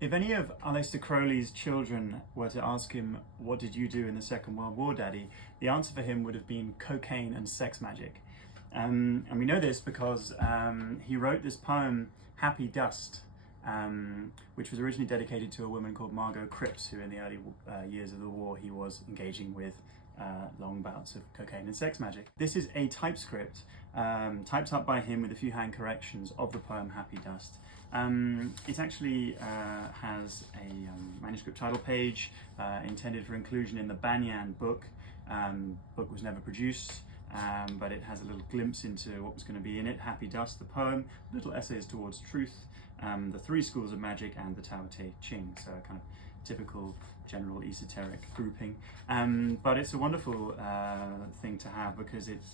If any of Aleister Crowley's children were to ask him, "What did you do in the Second World War, Daddy?" the answer for him would have been cocaine and sex magic. And we know this because he wrote this poem, Happy Dust, which was originally dedicated to a woman called Margot Cripps, who in the early years of the war he was engaging with long bouts of cocaine and sex magic. This is a typescript typed up by him with a few hand corrections of the poem Happy Dust. It actually has a manuscript title page intended for inclusion in the paean book. Book was never produced, but it has a little glimpse into what was going to be in it. Happy Dust, the poem, little essays towards truth, the three schools of magic, and the Tao Te Ching, so a kind of typical general esoteric grouping. But it's a wonderful thing to have because it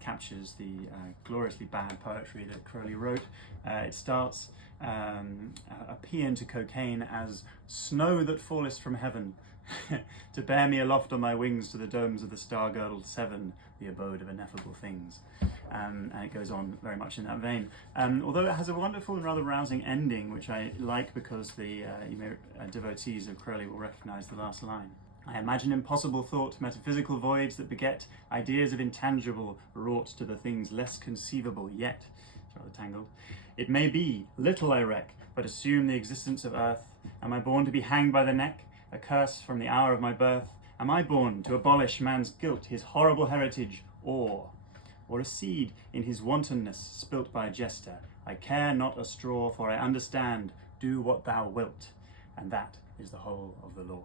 captures the gloriously bad poetry that Crowley wrote. It starts a paean to cocaine as "Snow that fallest from heaven, to bear me aloft on thy wings to the domes of the star-girdled seven, the abode of ineffable things." And it goes on very much in that vein. Although it has a wonderful and rather rousing ending, which I like because the devotees of Crowley will recognise the last line. "I imagine impossible thought, metaphysical voids that beget ideas of intangible, wrought to the things less conceivable yet." It's rather tangled. "It may be, little I reck, but assume the existence of earth. Am I born to be hanged by the neck, a curse from the hour of my birth? Am I born to abolish man's guilt, his horrible heritage, or a seed in his wantonness spilt by a jester? I care not a straw, for I understand, do what thou wilt, and that is the whole of the law."